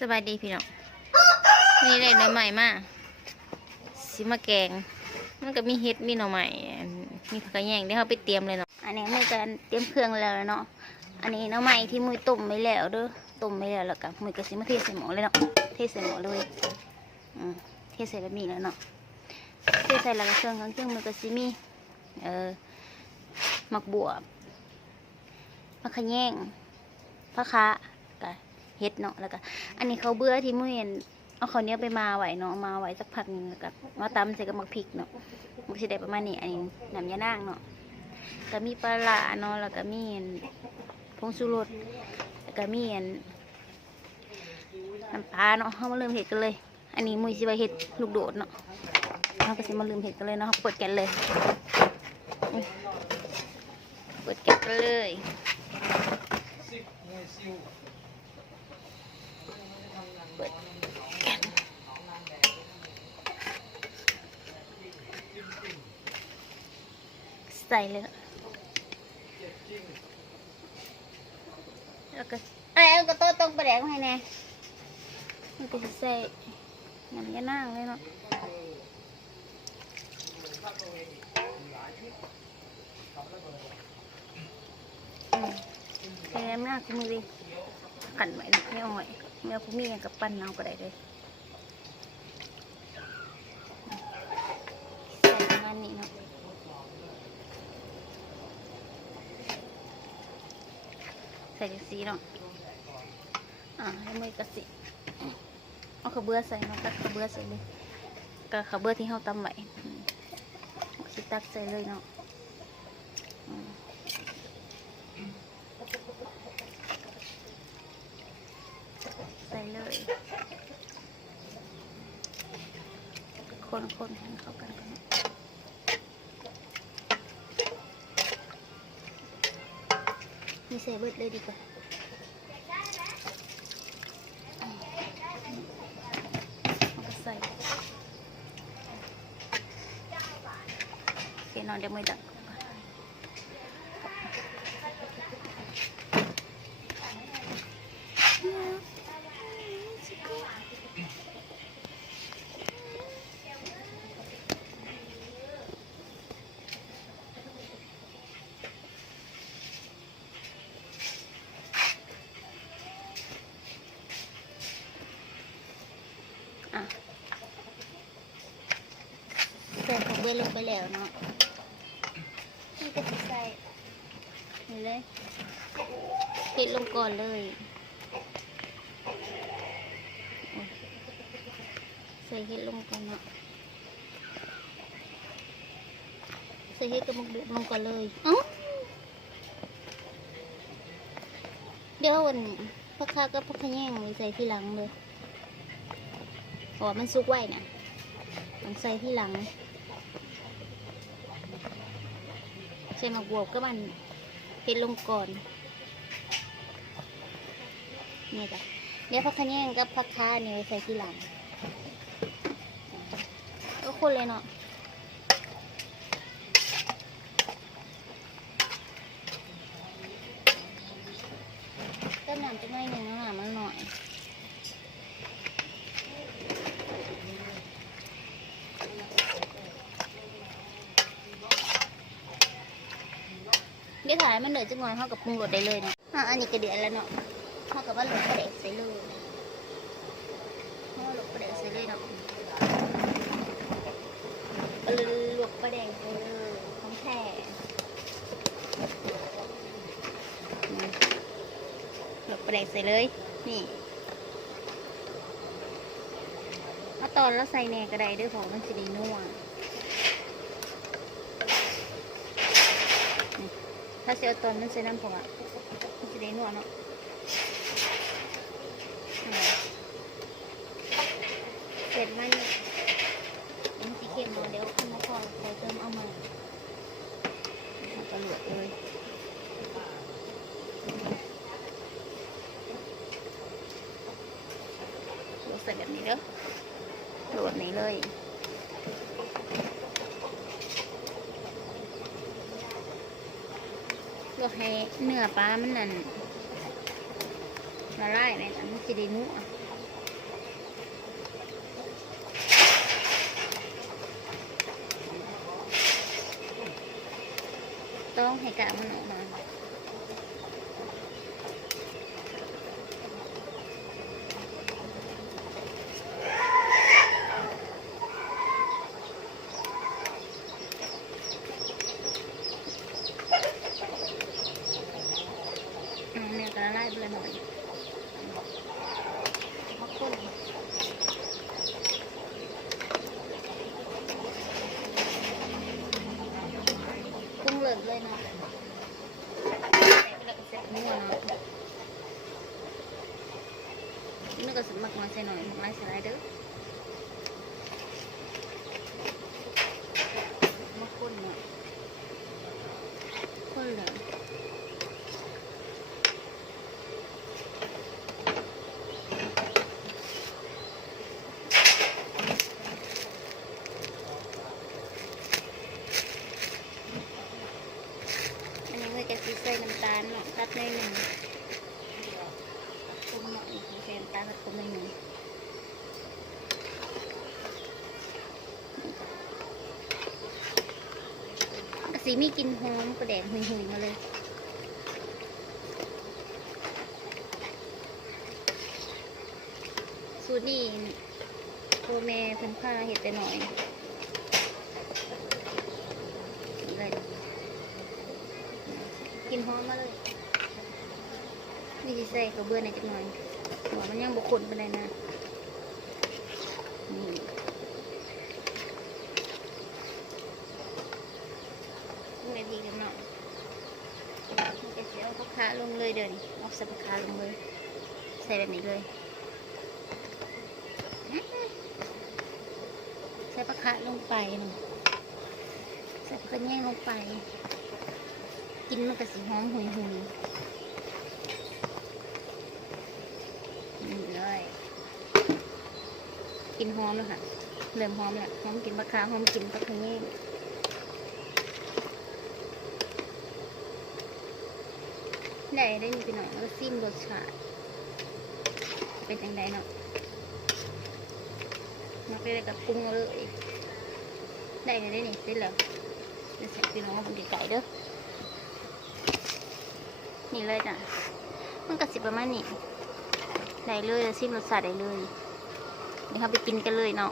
สบายดีพี่น้องนี่ได้หน่อใหม่มากสิมาแกง มันก็มีเห็ดมีหน่อใหม่มีผักกระแยงเดี๋ยวเขาไปเตรียมเลยเนาะอันนี้มือกันเตรียมเครื่องแล้วเนาะอันนี้หน่อใหม่ที่มือต้มไว้แล้วเด้อต้มไว้แล้วแล้วก็มือก็สิมาเทใส่หม้อเลยเนาะเทใส่หม้อเลยอืมเทใส่แบบนี้แล้วเนาะเทใส่แล้วก็เครื่องเครื่องมือก็สิมีเออหมักบวบผักขะแยงผักคะ เฮ็ดเนาะแล้วก็อันนี้เขาเบื่อที่มือเห็นเอาเขาเนี้ยไปมาไหวเนาะมาไหวสักพักหนึงแล้วก็มาตำใส่กับมักพริกเนาะมันสิได้ประมาณนี้อันนี้น้ำยานางเนาะก็มีปลาเนาะแล้วก็มีผงชูรสแล้วก็มีน้ำปลาเนาะเขามาเริ่มเห็ดกันเลย อันนี้มือสิไปเห็ดลูกโดดเนาะเราก็สิมาเริ่มเห็ดกันเลยเนาะเปิดแกนเลยเปิดแกนกันเลยเปิดแก๊ส ใส่เลยเนาะแล้วก็ไอ้เอากระโต้ตรงประแดกมาให้แน่มันก็จะใส่น้ำยานาเลยเนาะอืมใส่น้ำยานางคุณมือดิกันไว้ไม่เอาไว้ไม่เอาผู้มีอย่างกับปั้นเอาก็ได้เลยใส่ประมาณนี้เนาะ ใส่จังสีเนาะอ่าให้มือกระสิเอาขาวเบือใส่เนาะตักขาวเบือใส่เลยกับขาวเบือที่เราตำไว้สิตักใส่เลยเนาะใส่เลยคนคนให้เข้ากันก่อน ใส่เบิดเลยดีกว่าเอาไปใส่โอเค นอนเดี๋ยวไม่ดังอะ ใส่ลงไปแล้วเนาะนี่ก็จะใส่นี่เลยเผ็ดลงก่อนเลยโอ้ยใส่เห็ดลงก่อนเนาะใส่เห็ดกับหมกบุกลงก่อนเลยเอ้าเดี๋ยววันพักคากับพักขแยงไว้ใส่ที่หลังเลยเพราะว่ามันซุกไว้นะต้องใส่ที่หลัง ใส่หมากบวบก็มันเผ็ดลงก่อนนี่จ้ะเดี๋ยวผักขะแยงกับผักค้าเนี่ยไว้ใส่ที่หลังก็คนเลยเนาะต้มน้ำจะง่ายหนึ่งน้ำมันหน่อย เดี๋ยวถ่ายมันเดือดจังหวะเขากับปรุงรสได้เลยเนาะอะอันนี้ก็เดือดแล้วเนาะเขากับว่าลงประเด็กใส่เลยเขาลงประเด็กใส่เลยเนาะก็เลยลวกประเด็กใส่เลยของแท้นี่ลวกประเด็กใส่เลย นี่เอาตอนแล้วใส่แหน่ก็ได้ด้วยเพราะมันจะด้นัวาเสียตอนมันใส่น้ำผงอะมันจะได้นัวเนาะเสร็จมันมันสีเค็มเนาะเดี๋ยวขึ้นมาพอใส่เติมเอามา พื่ให้เนื้อปลามันนั่นละลายไหมแต่ไม่นจะได้นุ่มต้องให้กะมันออกมา เนี่ยกระไล่ไปเลยหน่อยมาคนปรุงเลิศเลยเนาะแล้วก็เสร็จนัวเนาะนี่ก็สมักมาใส่หน่อยไม้สไลเดอร์มาคนเนาะคนเลย อันนี้เลยจะซีใส่น้ำ ตัดหน่อยหนึ่งคุมหน่อยใส่น้ำตาตัดคุมหน่อยหนึ่งสีมีกินหอมกระแดงหุยๆมาเลยสูตรนี้พ่อแม่พิ่นพาเห็ดไปหน่อยกินหอมมาเลย นี่สิใส่ข้าวเบื่อในจักหน่อยหัวมันยังบกขนไปเลยนะนี่ทุกนทีกันเนาะมันจะเสียเอาผักขาลงเลยเดินเอาใส่ผักขาลงเลย ใส่แบบนี้เลยใส่ผักขาลงไปเนะใส่ผักกระแยงลงไป กินมันก็สีหอมหุยหุยนี่เลย กินหอมแล้วค่ะเริ่มหอมแล้วหอมกินมะขาหอมกินตะขยี้ได้ได้นี่พี่น้องแล้วซิมรสชาติเป็นยังไงเนาะมาไปเลยกับปรุงเอาเลยได้ได้นี่เสร็จแล้วเดี๋ยวใส่พี่น้องมาเป็นไก่เด้อนี่เลยจ้ะมันก็สิประมาณนี้ได้เลยซิมรสชาติได้เลย เดี๋ยวเราไปกินกันเลยเนาะ